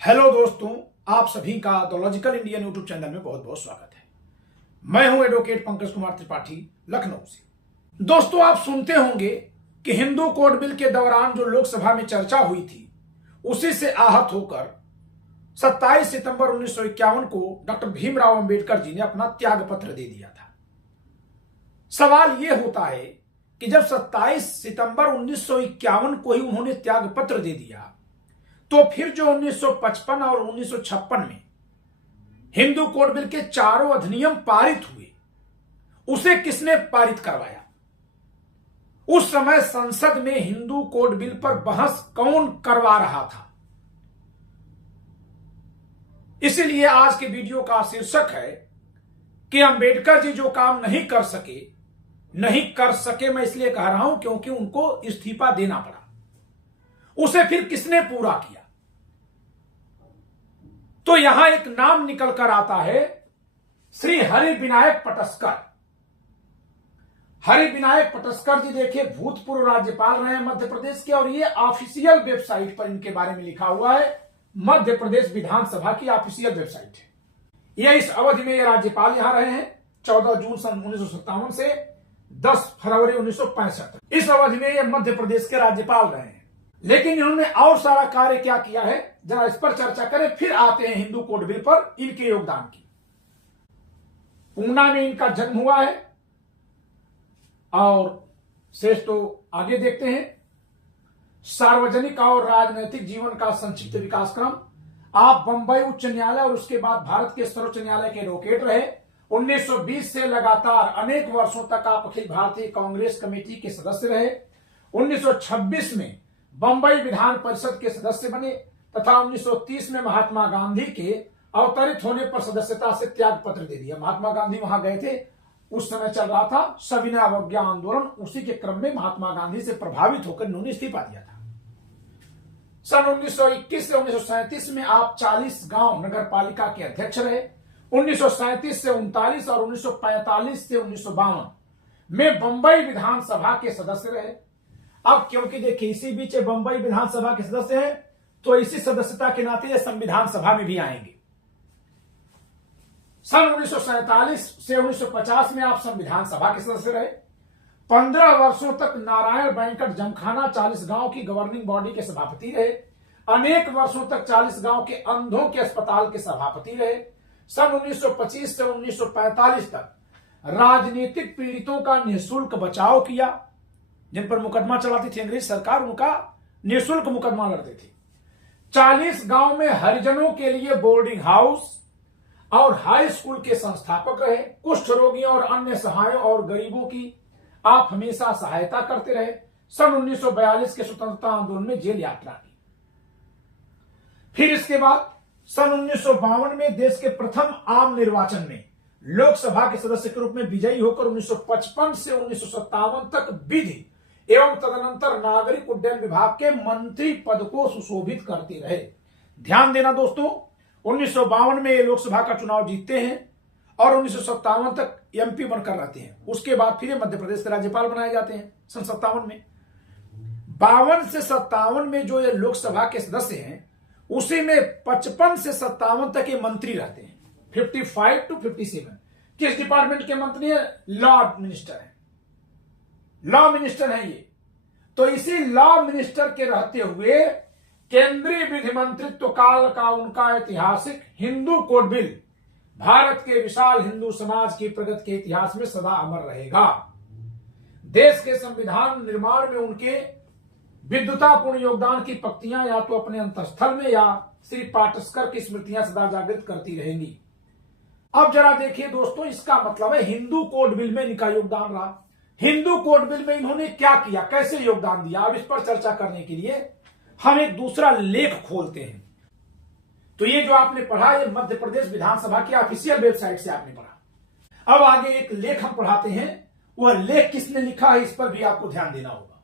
Hello दोस्तों, आप सभी का the logical Indian YouTube channel में बहुत बहुत स्वागत है। मैं हूं एडवोकेट पंकज कुमार त्रिपाठी, लखनऊ से। दोस्तों, आप सुनते होंगे कि हिंदू कोड बिल के दौरान जो लोकसभा में चर्चा हुई थी, उसी से आहत होकर 27 सितंबर 1951 को डॉक्टर भीमराव अंबेडकर जी ने अपना त्याग पत्र दे दिया था। सवाल यह होता है कि जब 27 सितंबर 1951 को ही उन्होंने त्याग पत्र दे दिया, तो फिर जो 1955 और 1956 में हिंदू कोड बिल के चारों अधिनियम पारित हुए, उसे किसने पारित करवाया? उस समय संसद में हिंदू कोड बिल पर बहस कौन करवा रहा था? इसलिए आज के वीडियो का शीर्षक है कि अंबेडकर जी जो काम नहीं कर सके, मैं इसलिए कह रहा हूं क्योंकि उनको इस्तीफा देना पड़ा, उसे फिर किसने पूरा किया? तो यहां एक नाम निकल कर आता है, श्री हरि विनायक पटस्कर। हरि विनायक पटस्कर जी देखिए भूतपूर्व राज्यपाल रहे हैं मध्य प्रदेश के, और ये ऑफिशियल वेबसाइट पर इनके बारे में लिखा हुआ है। मध्य प्रदेश विधानसभा की ऑफिशियल वेबसाइट है। यह इस अवधि में ये राज्यपाल यहां रहे हैं 14 जून सन 1957 से 10 फरवरी 1965 तक। इस अवधि में ये मध्य प्रदेश के राज्यपाल रहे हैं। लेकिन इन्होंने और सारा कार्य क्या किया है, जरा इस पर चर्चा करें, फिर आते हैं हिंदू कोड बिल पर इनके योगदान की। पूना में इनका जन्म हुआ है और शेष तो आगे देखते हैं। सार्वजनिक और राजनैतिक जीवन का संक्षिप्त विकास क्रम। आप बंबई उच्च न्यायालय और उसके बाद भारत के सर्वोच्च न्यायालय के एडवोकेट रहे। 1920 से लगातार अनेक वर्षों तक आप अखिल भारतीय कांग्रेस कमेटी के सदस्य रहे। 1926 में बंबई विधान परिषद के सदस्य बने तथा 1930 में महात्मा गांधी के अवतरित होने पर सदस्यता से त्याग पत्र दे दिया। महात्मा गांधी वहां गए थे, उस समय चल रहा था सविनय अवज्ञा आंदोलन। उसी के क्रम में महात्मा गांधी से प्रभावित होकर उन्होंने इस्तीफा दिया था। सन 1921 से 1937 में आप 40 गांव नगर पालिका के अध्यक्ष रहे। 1937 से 39 और 1945 से 1952 में बंबई विधानसभा के सदस्य रहे। अब क्योंकि देखिए इसी बीच बंबई विधानसभा के सदस्य हैं, तो इसी सदस्यता के नाते ये संविधान सभा में भी आएंगे। सन 1947 से 1950 में आप संविधान सभा के सदस्य रहे। 15 वर्षों तक नारायण बैंकट जमखाना 40 गांव की गवर्निंग बॉडी के सभापति रहे। अनेक वर्षों तक 40 गांव के अंधों के अस्पताल के सभापति रहे। सन 1925 से 1945 तक राजनीतिक पीड़ितों का निःशुल्क बचाव किया। जिन पर मुकदमा चलाती थी अंग्रेज सरकार, उनका निःशुल्क मुकदमा लड़ते थे। 40 गांव में हरिजनों के लिए बोर्डिंग हाउस और हाई स्कूल के संस्थापक रहे। कुष्ठ रोगियों और अन्य सहायों और गरीबों की आप हमेशा सहायता करते रहे। सन 1942 के स्वतंत्रता आंदोलन में जेल यात्रा की। फिर इसके बाद सन 1952 में देश के प्रथम आम निर्वाचन में लोकसभा के सदस्य के रूप में विजयी होकर 1955 से 1957 तक विधि एवं तदनंतर नागरिक उड्डयन विभाग के मंत्री पद को सुशोभित करते रहे। ध्यान देना दोस्तों, 1952 में ये लोकसभा का चुनाव जीतते हैं और 1957 तक एमपी बनकर रहते हैं। उसके बाद फिर मध्य प्रदेश के राज्यपाल बनाए जाते हैं सन 57 में। 52 से 57 में जो ये लोकसभा के सदस्य हैं, उसी में 55 से 57 तक ये मंत्री रहते हैं। 55 to 57 किस डिपार्टमेंट के मंत्री है? लॉ मिनिस्टर है। लॉ मिनिस्टर है ये। तो इसी लॉ मिनिस्टर के रहते हुए केंद्रीय विधि मंत्रित्व काल का उनका ऐतिहासिक हिंदू कोड बिल भारत के विशाल हिंदू समाज की प्रगति के इतिहास में सदा अमर रहेगा। देश के संविधान निर्माण में उनके विद्वतापूर्ण योगदान की पंक्तियां या तो अपने अंतस्थल में या श्री पाटस्कर की स्मृतियां सदा जागृत करती रहेंगी। अब जरा देखिए दोस्तों, इसका मतलब है हिंदू कोड बिल में इनका योगदान रहा। हिंदू कोड बिल में इन्होंने क्या किया, कैसे योगदान दिया, अब इस पर चर्चा करने के लिए हम एक दूसरा लेख खोलते हैं। तो ये जो आपने पढ़ा, ये मध्य प्रदेश विधानसभा की ऑफिशियल वेबसाइट से आपने पढ़ा। अब आगे एक लेख हम पढ़ाते हैं। वह लेख किसने लिखा है, इस पर भी आपको ध्यान देना होगा।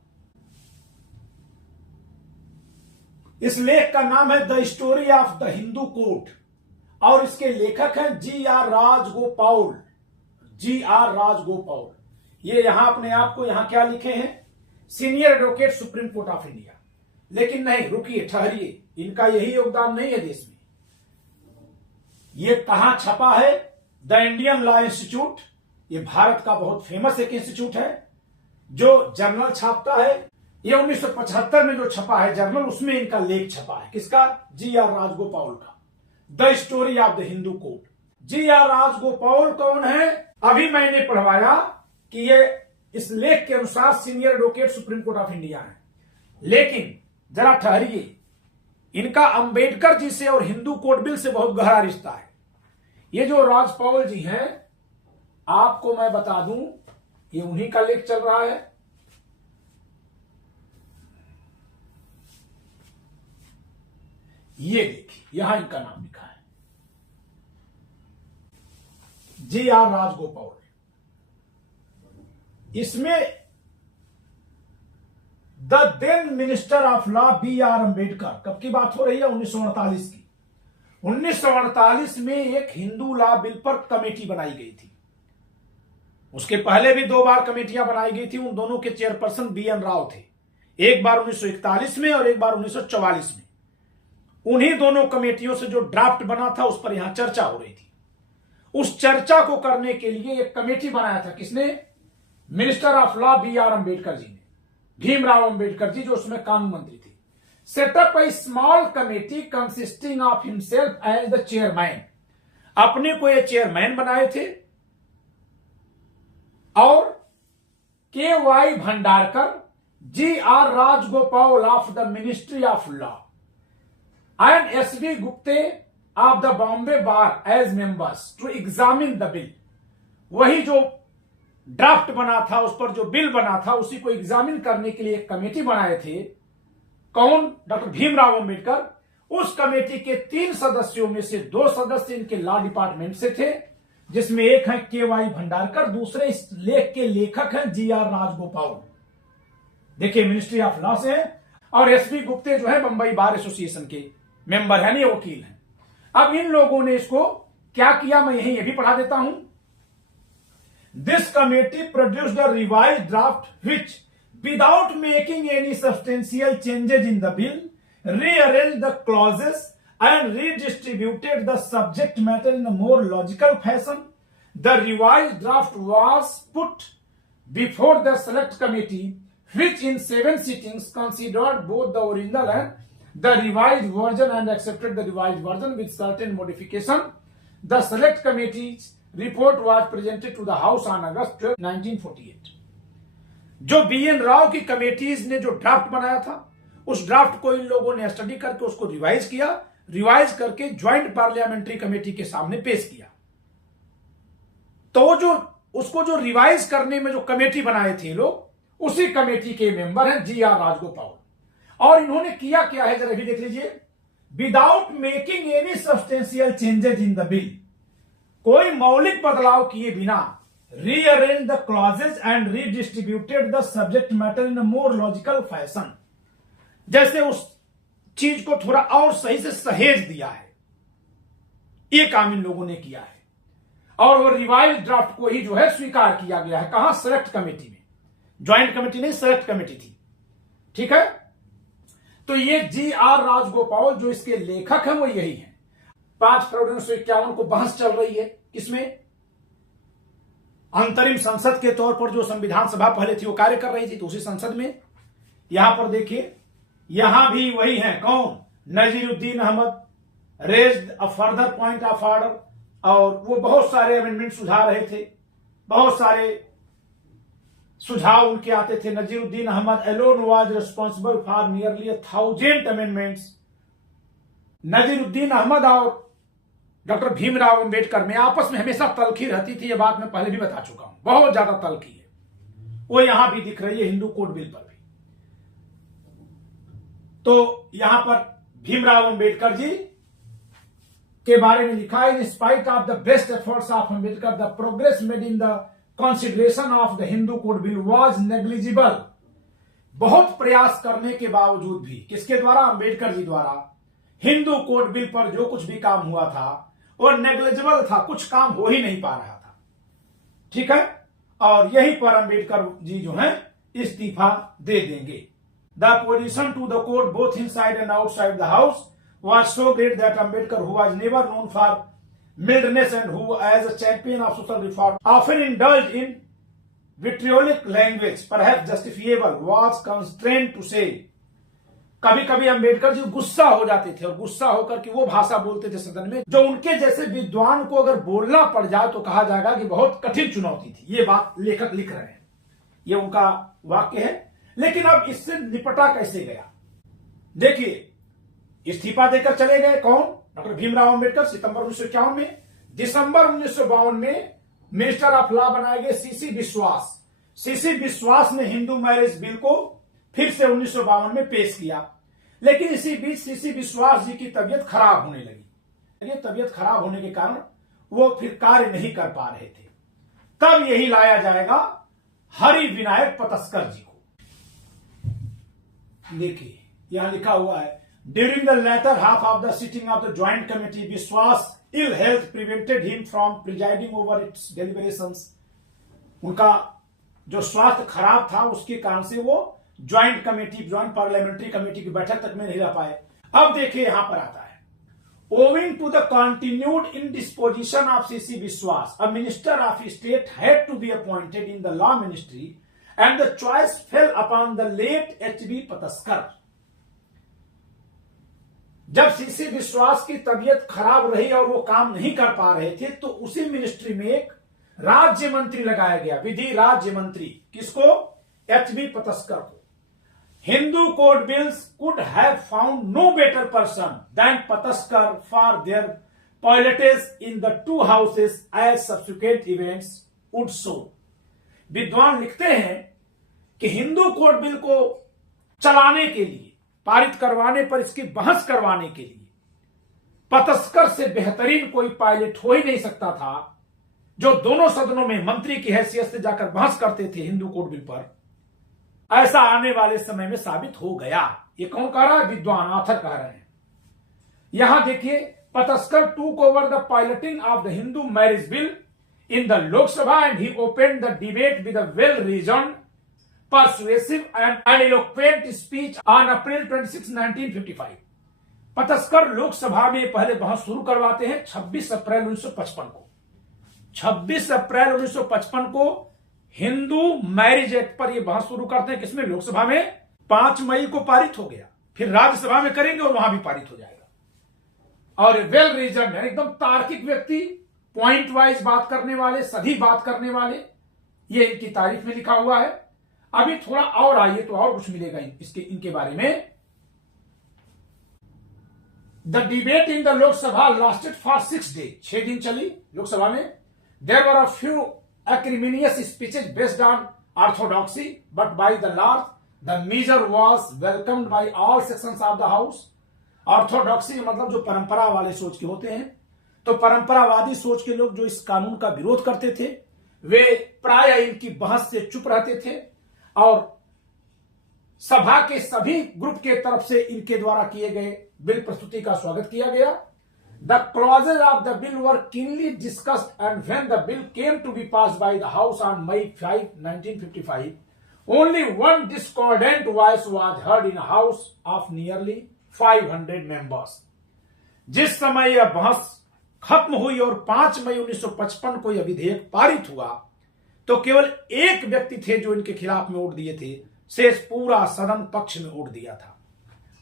इस लेख का नाम है the story of the Hindu code और इसके लेखक हैं जी.आर. राजगोपाल। जी.आर. राजगोपाल। ये यहां अपने आप को यहां क्या लिखे हैं? Senior advocate supreme court of India. लेकिन नहीं, रुकिए, ठहरिए, इनका यही योगदान नहीं है देश में। ये कहां छपा है? द इंडियन लॉ इंस्टीट्यूट, ये भारत का बहुत फेमस एक इंस्टीट्यूट है जो जर्नल छापता है। ये 1975 में जो छपा है जर्नल, उसमें इनका लेख छपा है। किसका? जी.आर. राजगोपाल का, the story of the Hindu code. G R. Rajagopal कौन है? अभी मैंने पढ़वाया कि ये इस लेख के अनुसार senior advocate supreme court of India है। लेकिन जरा ठहरिए, इनका अंबेडकर जी से और हिंदू कोड बिल से बहुत गहरा रिश्ता है। ये जो राजपाल जी हैं, आपको मैं बता दूं, ये उन्हीं का लेख चल रहा है। ये देखिए, यहां इनका नाम लिखा है, जी.आर. राजगोपाल। इसमें the then minister of law B R. Ambedkar, कब की बात हो रही है? 1948 की। 1948 में एक हिंदू लॉ बिल पर कमेटी बनाई गई थी। उसके पहले भी 2 बार कमेटियां बनाई गई थी। उन दोनों के चेयरपर्सन बी.एन. राव थे, एक बार 1941 में और एक बार 1944 में। उन्हीं दोनों कमेटियों से जो ड्राफ्ट बना था उस पर यहां चर्चा हो रही थी। उस चर्चा को करने के लिए एक कमेटी बनाया था। किसने? Minister of law B R. Ambedkar ji ने, भीमराव अंबेडकर जी, जो उसमें कानून मंत्री थे। Set up a small committee consisting of himself as the chairman. अपने को ये चेयरमैन बनाए थे और K Y. Bhandarkar, G R. Rajagopal of the ministry of law and S V. Gupte of the Bombay bar as members to examine the bill. वही जो ड्राफ्ट बना था, उस पर जो बिल बना था, उसी को एग्जामिन करने के लिए एक कमेटी बनाए थे। कौन? डॉक्टर भीमराव अंबेडकर। उस कमेटी के 3 सदस्यों में से 2 सदस्य इनके लॉ डिपार्टमेंट से थे, जिसमें एक है के.वाई. भंडारकर, दूसरे इस लेख के लेखक हैं जी.आर. राजगोपाल, देखिए मिनिस्ट्री ऑफ लॉ से है, और एस.वी. गुप्ते जो है बंबई बार एसोसिएशन के मेंबर है, नहीं वकील हैं। अब इन लोगों ने इसको क्या किया, मैं यही ये भी पढ़ा देता हूं। This committee produced a revised draft which without making any substantial changes in the bill rearrange the clauses and redistributed the subject matter in a more logical fashion. The revised draft was put before the select committee, which in 7 sittings considered both the original and the revised version and accepted the revised version with certain modification. The select committee's report was presented to the House on August 12, 1948. जो BN. Rao की committees ने जो draft बनाया था, उस draft को इन लोगों ने स्टडी करके उसको रिवाइज किया, रिवाइज करके ज्वाइंट पार्लियामेंट्री कमेटी के सामने पेश किया। तो जो उसको जो रिवाइज करने में जो कमेटी बनाए थे लोग, उसी कमेटी के मेंबर हैं जी.आर. राजगोपाल। और इन्होंने किया क्या है, जरा भी देख लीजिए। Without making any substantial changes in the bill, कोई मौलिक बदलाव किए बिना rearrange the clauses and redistributed the subject matter in a more logical fashion, जैसे उस चीज को थोड़ा और सही से सहेज दिया है। ये काम इन लोगों ने किया है, और वो रिवाइज ड्राफ्ट को ही जो है स्वीकार किया गया है। कहां? सेलेक्ट कमेटी में। ज्वाइंट कमेटी नहीं, सेलेक्ट कमेटी थी। ठीक है, तो ये जी.आर. राजगोपाल जो इसके लेखक हैं वो यही हैं। 5 फरवरी 1951 को बहस चल रही है। किसमें? अंतरिम संसद के तौर पर जो संविधान सभा पहले थी वो कार्य कर रही थी, तो उसी संसद में यहां पर देखिए, यहां भी वही हैं। कौन? Naziruddin Ahmed raised a further point of order, और वो बहुत सारे अमेंडमेंट सुझा रहे थे। बहुत सारे सुझाव उनके आते थे। Naziruddin Ahmed alone was responsible for nearly 1000 amendments. Naziruddin Ahmed और डॉक्टर भीमराव अंबेडकर में आपस में हमेशा तलखी रहती थी। ये बात मैं पहले भी बता चुका हूं, बहुत ज्यादा तलखी है। वो यहां भी दिख रही है हिंदू कोड बिल पर भी। तो यहां पर भीमराव अंबेडकर जी के बारे में लिखा है, in spite of the best efforts of Ambedkar the progress made in the consideration of the Hindu code bill was negligible. बहुत प्रयास करने के बावजूद भी, किसके द्वारा? अंबेडकर जी द्वारा। हिंदू कोड बिल पर जो कुछ भी काम हुआ था वो नेग्लिजिबल था, कुछ काम हो ही नहीं पा रहा था। ठीक है, और यहीं पर अंबेडकर जी जो है इस्तीफा दे देंगे। The opposition to the court, both inside and outside the house, was so great that Ambedkar, who was never known for mildness and who, as a champion of social reform, often indulged in vitriolic language, perhaps justifiable, was constrained to say. कभी कभी अंबेडकर जी गुस्सा हो जाते थे और गुस्सा होकर के वो भाषा बोलते थे सदन में जो उनके जैसे विद्वान को अगर बोलना पड़ जाए तो कहा जाएगा कि बहुत कठिन चुनौती थी। ये बात लेखक लिख रहे हैं, ये उनका वाक्य है। लेकिन अब इससे निपटा कैसे गया? देखिए, इस्तीफा देकर चले गए कौन? डॉक्टर भीमराव अंबेडकर सितंबर 1951 में। दिसंबर 1952 में मिनिस्टर ऑफ लॉ बनाए गए सीसी विश्वास। सीसी विश्वास ने हिंदू मैरिज बिल को फिर से 1952 में पेश किया, लेकिन इसी बीच सीसी विश्वास जी की तबीयत खराब होने लगी। ये तबीयत खराब होने के कारण वो फिर कार्य नहीं कर पा रहे थे। तब यही लाया जाएगा हरि विनायक पतस्कर जी को। देखिए, यहां लिखा हुआ है, during the latter half of the sitting of the joint committee, Biswas ill health prevented him from presiding over its deliberations. उनका जो स्वास्थ्य खराब था उसके कारण से वो joint committee, joint parliamentary committee की बैठक तक में नहीं रह पाए। अब देखिए यहां पर आता है, owing to the continued indisposition of C C Biswas, a minister of state had to be appointed in the law ministry and the choice fell upon the late H B. Pataskar. जब सीसी विश्वास की तबीयत खराब रही और वो काम नहीं कर पा रहे थे तो उसी मिनिस्ट्री में एक राज्य मंत्री लगाया गया, विधि राज्य मंत्री। किसको? एच.बी. पतस्कर को। Hindu code bills could have found no better person than Pataskar for their pilotage in the two houses as subsequent events would show. विद्वान लिखते हैं कि हिंदू कोड बिल को चलाने के लिए, पारित करवाने पर इसकी बहस करवाने के लिए पतस्कर से बेहतरीन कोई पायलट हो ही नहीं सकता था, जो दोनों सदनों में मंत्री की हैसियत से जाकर बहस करते थे हिंदू कोड बिल पर। ऐसा आने वाले समय में साबित हो गया। ये कौन कह रहा है? विद्वान, ऑथर कह रहे हैं। यहां देखिए, Pataskar took over the piloting of the Hindu marriage bill in the Lok Sabha and he opened the debate with a well reasoned, persuasive and eloquent speech on April 26, 1955। Pataskar Lok Sabha में पहले बहस शुरू करवाते हैं 26 अप्रैल 1955 को। 26 अप्रैल 1955 को हिंदू मैरिज एक्ट पर यह बहस शुरू करते हैं। किसमें? लोकसभा में। 5 मई को पारित हो गया, फिर राज्यसभा में करेंगे और वहां भी पारित हो जाएगा। और वेल रीजन्ड, एकदम तार्किक व्यक्ति, पॉइंट वाइज बात करने वाले, सही बात करने वाले, ये इनकी तारीफ में लिखा हुआ है। अभी थोड़ा और आइए तो और कुछ मिलेगा इनके बारे में। The debate in the Lok Sabha lasted for 6 days, 6 दिन चली लोकसभा में। There were a few acrimonious speeches based on orthodoxy, but by the large, the measure was welcomed by all sections of the house. Orthodoxy मतलब जो परंपरा वाले सोच के होते हैं, तो परंपरावादी सोच के लोग जो इस कानून का विरोध करते थे वे प्राय इनकी बहस से चुप रहते थे और सभा के सभी ग्रुप के तरफ से इनके द्वारा किए गए बिल प्रस्तुति का स्वागत किया गया। The clauses of the bill were keenly discussed, and when the bill came to be passed by the House on May 5, 1955, only one discordant voice was heard in a house of nearly 500 members. जिस समय यह बहस खत्म हुई और 5 मई 1955 को यह विधेयक पारित हुआ तो केवल एक व्यक्ति थे जो इनके खिलाफ में वोट दिए थे, शेष पूरा सदन पक्ष में वोट दिया था।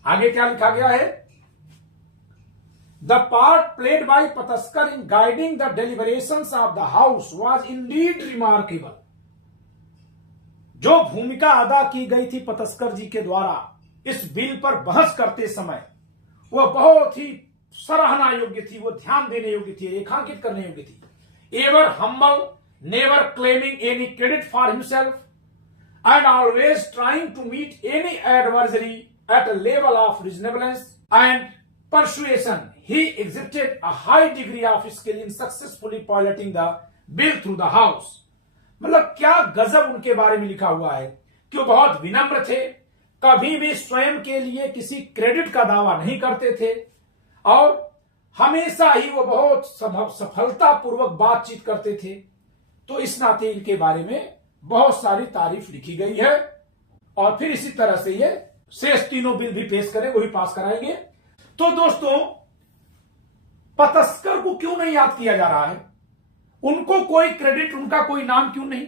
आगे क्या लिखा गया है? The part played by Pataskar in guiding the deliberations of the House was indeed remarkable. जो भूमिका अदा की गई थी पतस्कर जी के द्वारा इस बिल पर बहस करते समय, वह बहुत ही सराहना योग्य थी, वो ध्यान देने योग्य थी, रेखांकित करने योग्य थी। Ever humble, never claiming any credit for himself, and always trying to meet any adversary at a level of reasonableness and persuasion, he exhibited a high degree of skill in successfully piloting the bill through the house. मतलब क्या गजब उनके बारे में लिखा हुआ है कि वो बहुत विनम्र थे, कभी भी स्वयं के लिए किसी क्रेडिट का दावा नहीं करते थे और हमेशा ही वो बहुत सफलतापूर्वक बातचीत करते थे। तो इस नाते इनके बारे में बहुत सारी तारीफ लिखी गई है और फिर इसी तरह से ये शेष तीनों बिल भी पेश करें, वही पास कराएंगे। तो दोस्तों, पतस्कर को क्यों नहीं याद किया जा रहा है? उनको कोई क्रेडिट, उनका कोई नाम क्यों नहीं?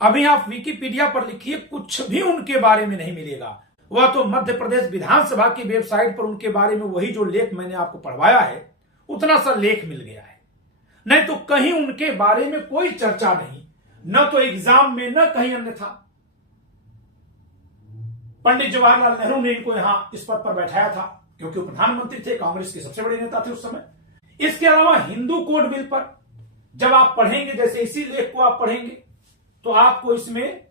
अभी आप विकिपीडिया पर लिखिए, कुछ भी उनके बारे में नहीं मिलेगा। वह तो मध्य प्रदेश विधानसभा की वेबसाइट पर उनके बारे में वही जो लेख मैंने आपको पढ़वाया है, उतना सा लेख मिल गया है। नहीं तो कहीं उनके बारे में कोई चर्चा नहीं, न तो एग्जाम में, न कहीं अन्यथा। पंडित जवाहरलाल नेहरू ने इनको यहां इस पद पर बैठाया था क्योंकि वो प्रधानमंत्री थे, कांग्रेस के सबसे बड़े नेता थे उस समय। इसके अलावा हिंदू कोड बिल पर जब आप पढ़ेंगे, जैसे इसी लेख को आप पढ़ेंगे, तो आपको इसमें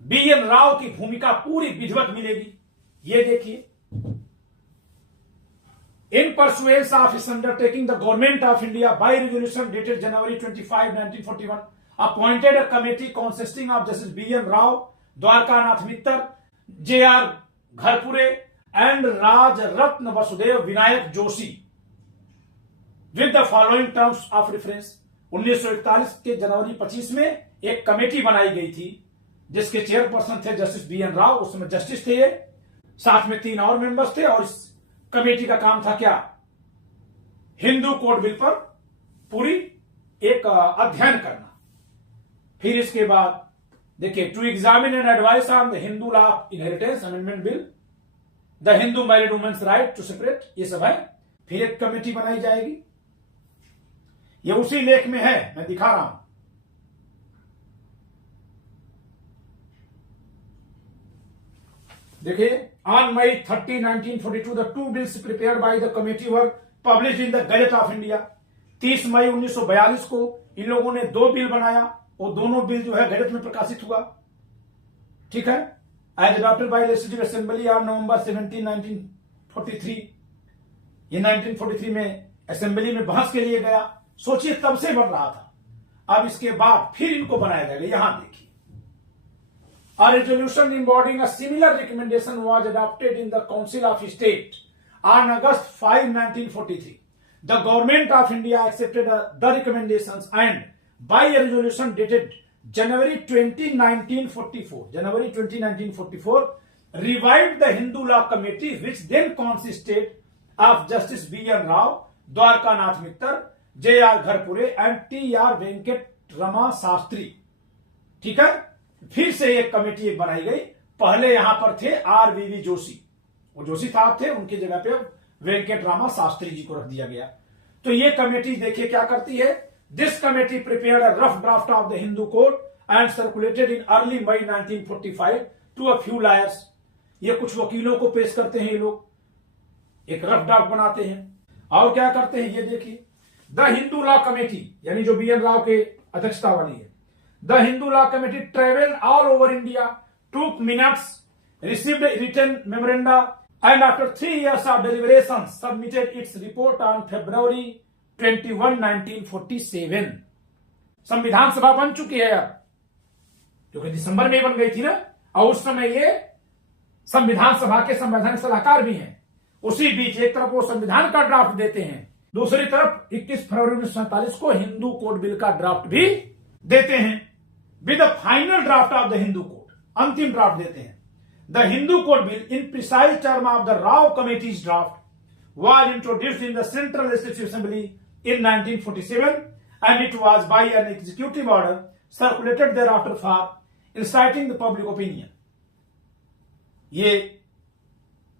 BN राव की भूमिका पूरी विधिवत मिलेगी। ये देखिए, in pursuance of his undertaking the government of India by resolution dated January 25, 1941 appointed a committee consisting of justice BN Rau, Dwarkanath Mitter, JR Gharpure and Rajratna Vasudev Vinayak Joshi with the following terms of reference. 1941 के जनवरी 25 में एक कमेटी बनाई गई थी जिसके चेयरपर्सन थे जस्टिस BN राव, उस समय जस्टिस थे ये, साथ में 3 और मेंबर्स थे। और इस कमेटी का काम था क्या? हिंदू कोड बिल पर पूरी एक अध्ययन करना। फिर इसके बाद देखिए, to examine and advise on the Hindu law of inheritance amendment bill, the Hindu married women's right to separate, ये सब है। फिर एक कमेटी बनाई जाएगी, ये उसी लेख में है, मैं दिखा रहा हूं। देखिए, on May 30, 1942 the 2 bills prepared by the committee were publish in the gazette of India. 30 मई 1942 को इन लोगों ने 2 बिल बनाया, वो दोनों बिल जो है गजट में प्रकाशित हुआ। ठीक है, as adopted by legislative assembly on November 17, 1943। ये 1943 में असेंबली में बहस के लिए गया। सोचिए, तब से बढ़ रहा था। अब इसके बाद फिर इनको बनाया जाएगा। यहां देखिए, a resolution embodying a similar recommendation was adopted in the Council of State on August 5, 1943. The government of India accepted the recommendations and by a resolution dated January 20, 1944, January 20, 1944, revived the Hindu Law Committee, which then consisted of Justice BN Rao, Dwarkanath Mittar, JR Gharpure and TR Venkat Rama Shastri। ठीक है, फिर से एक committee एक बनाई गई। पहले यहां पर थे RVV जोशी, वो जोशी साहब थे, उनकी जगह पे वेंकट रामा शास्त्री जी को रख दिया गया। तो ये कमेटी देखिए क्या करती है। This committee prepared a rough draft of the Hindu code and circulated in early May 1945 to a few lawyers. ये कुछ वकीलों को पेश करते हैं, ये लोग एक रफ ड्राफ्ट बनाते हैं। और क्या करते हैं, ये देखिए, द हिंदू लॉ कमेटी, यानी जो BN राव के अध्यक्षता वाली है, the Hindu Law Committee traveled all over India, took minutes, received written memoranda, and after 3 years of deliberations, submitted its report on February 21, 1947। संविधान सभा बन चुकी है अब, क्योंकि दिसंबर में बन गई थी ना, और उस समय ये संविधान सभा के संवैधानिक सलाहकार भी हैं। उसी बीच एक तरफ वो संविधान का ड्राफ्ट देते हैं, दूसरी तरफ 21 फरवरी 1947 को हिंदू कोड बिल का ड्राफ्ट भी देते हैं, with the final draft of the Hindu code, अंतिम ड्राफ्ट देते हैं। The Hindu code bill in precise term of the Rao committees draft was introduced in the Central Legislative Assembly in 1947 and it was by an executive order circulated thereafter for inciting the public opinion। ये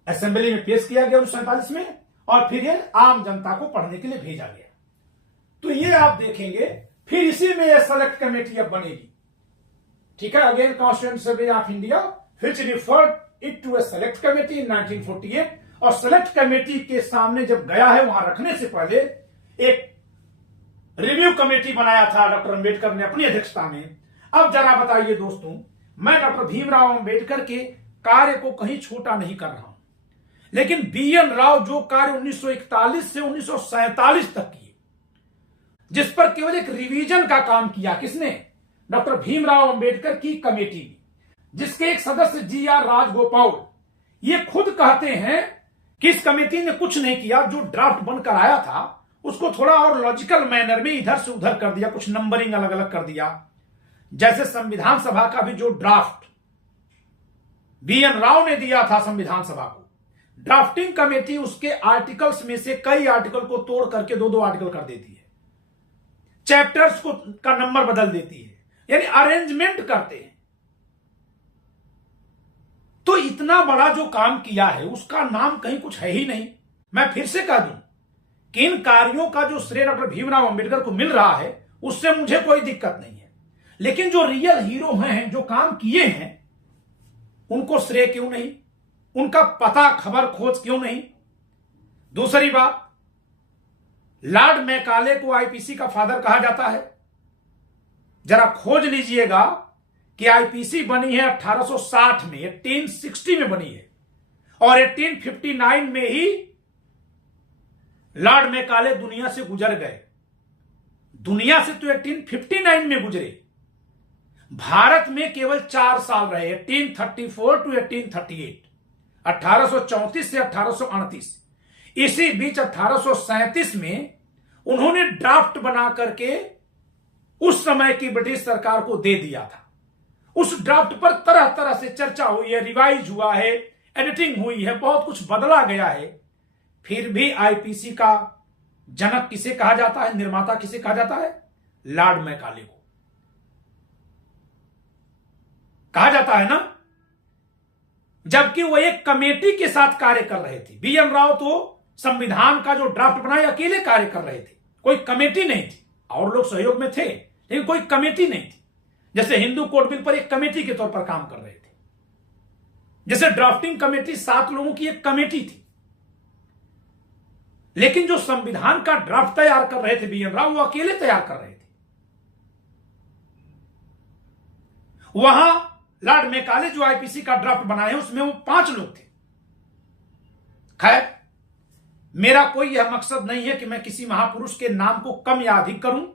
assembly में पेश किया गया 1947 में और फिर ये आम जनता को पढ़ने के लिए भेजा गया। तो ये आप देखेंगे, फिर इसी में ये सेलेक्ट कमेटी अब बनेगी। ठीक है, again constituent assembly of India which referred it to a select committee in 1948। और सेलेक्ट कमेटी के सामने जब गया है, वहां रखने से पहले एक रिव्यू कमेटी बनाया था डॉक्टर अंबेडकर ने अपनी अध्यक्षता में। अब जरा बताइए दोस्तों, मैं डॉक्टर भीमराव अंबेडकर के कार्य को कहीं छोटा नहीं कर रहा हूं, लेकिन BN राव जो कार्य 1941 से 1947 तक किए, जिस पर केवल एक रिवीजन का काम किया, किसने? डॉक्टर भीमराव अंबेडकर की कमेटी, जिसके एक सदस्य GR राजगोपाल, ये खुद कहते हैं कि इस कमेटी ने कुछ नहीं किया, जो ड्राफ्ट बनकर आया था उसको थोड़ा और लॉजिकल मैनर में इधर से उधर कर दिया, कुछ नंबरिंग अलग अलग कर दिया। जैसे संविधान सभा का भी जो ड्राफ्ट BN राव ने दिया था संविधान सभा को। ड्राफ्टिंग कमेटी उसके आर्टिकल्स में से कई आर्टिकल को तोड़ करके 2-2 आर्टिकल कर देती है, चैप्टर्स को का नंबर बदल देती है, यानी अरेंजमेंट करते हैं। तो इतना बड़ा जो काम किया है उसका नाम कहीं कुछ है ही नहीं। मैं फिर से कह दूं कि इन कार्यों का जो श्रेय डॉक्टर भीमराव अंबेडकर को मिल रहा है उससे मुझे कोई दिक्कत नहीं है, लेकिन जो रियल हीरो हैं, जो काम किए हैं, उनको श्रेय क्यों नहीं, उनका पता खबर खोज क्यों नहीं। दूसरी बात, लॉर्ड मैकाले को आईपीसी का फादर कहा जाता है। जरा खोज लीजिएगा कि आईपीसी बनी है 1860 में, 1860 में बनी है, और 1859 में ही लॉर्ड मैकाले दुनिया से गुजर गए। दुनिया से तो 1859 में गुजरे, भारत में केवल 4 साल रहे, 1834 टू 1838, 1834 से 1838। इसी बीच 1837 में उन्होंने ड्राफ्ट बना करके उस समय की ब्रिटिश सरकार को दे दिया था। उस ड्राफ्ट पर तरह तरह से चर्चा हुई है, रिवाइज हुआ है, एडिटिंग हुई है, बहुत कुछ बदला गया है। फिर भी आईपीसी का जनक किसे कहा जाता है, निर्माता किसे कहा जाता है? लॉर्ड मैकाले को कहा जाता है ना, जबकि वो एक कमेटी के साथ कार्य कर रहे थे। BN राव तो संविधान का जो ड्राफ्ट बनाए अकेले कार्य कर रहे थे, कोई कमेटी नहीं थी, और लोग सहयोग में थे लेकिन कोई कमेटी नहीं थी। जैसे हिंदू कोड बिल पर एक कमेटी के तौर पर काम कर रहे थे, जैसे ड्राफ्टिंग कमेटी 7 लोगों की एक कमेटी थी, लेकिन जो संविधान का ड्राफ्ट तैयार कर रहे थे BN राव, वो अकेले तैयार कर रहे थे। वहां लॉर्ड मैकाले जो आईपीसी का ड्राफ्ट बनाए हैं उसमें वो 5 लोग थे। खैर, मेरा कोई यह मकसद नहीं है कि मैं किसी महापुरुष के नाम को कम या अधिक करूं,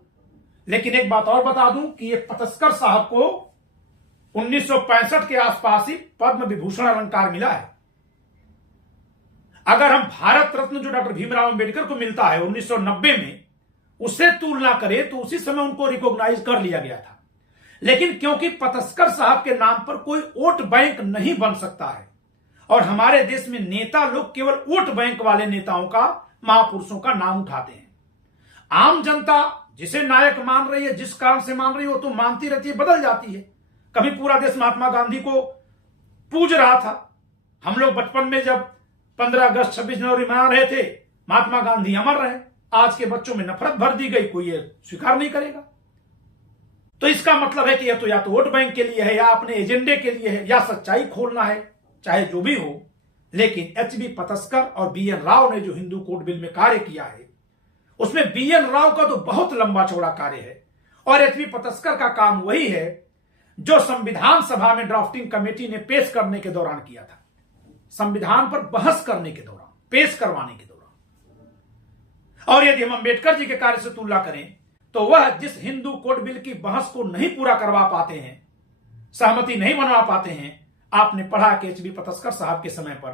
लेकिन एक बात और बता दूं कि ये पतस्कर साहब को 1965 के आसपास ही पद्म विभूषण अलंकार मिला है। अगर हम भारत रत्न जो डॉक्टर भीमराव अंबेडकर को मिलता है 1990 में, उससे तुलना करें तो उसी समय उनको रिकॉग्नाइज कर लिया गया था। लेकिन क्योंकि पतस्कर साहब के नाम पर कोई वोट बैंक नहीं बन सकता है, और हमारे देश में नेता लोग केवल वोट बैंक वाले नेताओं का, महापुरुषों का नाम उठाते हैं। आम जनता जिसे नायक मान रही है, जिस कारण से मान रही है, वो तो मानती रहती है, बदल जाती है। कभी पूरा देश महात्मा गांधी को पूज रहा था। हम लोग बचपन में जब 15 अगस्त 26 जनवरी मना रहे थे, महात्मा गांधी अमर रहे। आज के बच्चों में नफरत भर दी गई, कोई ये स्वीकार नहीं करेगा। तो इसका मतलब है कि या तो वोट बैंक के लिए है, या अपने एजेंडे के लिए है, या सच्चाई खोलना है, चाहे जो भी हो। लेकिन HB पतस्कर और BN राव ने जो हिंदू कोड बिल में कार्य किया है, उसमें BN राव का तो बहुत लंबा चौड़ा कार्य है, और HB पतस्कर का काम वही है जो संविधान सभा में ड्राफ्टिंग कमेटी ने पेश करने के दौरान किया था। संविधान पर बहस करने के दौरान, पेश करवाने के दौरान। और यदि हम अंबेडकर जी के कार्य से तुलना करें तो वह जिस हिंदू कोड बिल की बहस को नहीं पूरा करवा पाते हैं, सहमति नहीं बनवा पाते हैं, आपने पढ़ा कि HB पतस्कर साहब के समय पर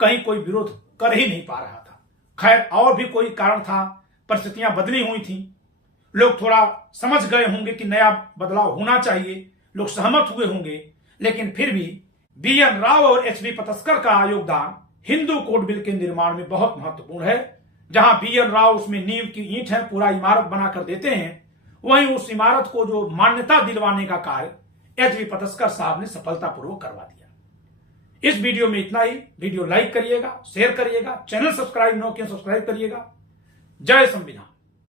कहीं कोई विरोध कर ही नहीं पा रहा था। खैर, और भी कोई कारण था, परिस्थितियां बदली हुई थी, लोग थोड़ा समझ गए होंगे कि नया बदलाव होना चाहिए, लोग सहमत हुए होंगे। लेकिन फिर भी BN राव और HB पतस्कर का योगदान हिंदू कोड बिल के निर्माण में बहुत महत्वपूर्ण है। जहां BN राव उसमें नींव की ईंट है, पूरा इमारत बनाकर देते हैं, वहीं उस इमारत को जो मान्यता दिलवाने का कार्य HB पतस्कर साहब ने सफलतापूर्वक करवा दिया। इस वीडियो में इतना ही। वीडियो लाइक करिएगा, शेयर करिएगा, चैनल सब्सक्राइब न किया सब्सक्राइब करिएगा। जय संविधान।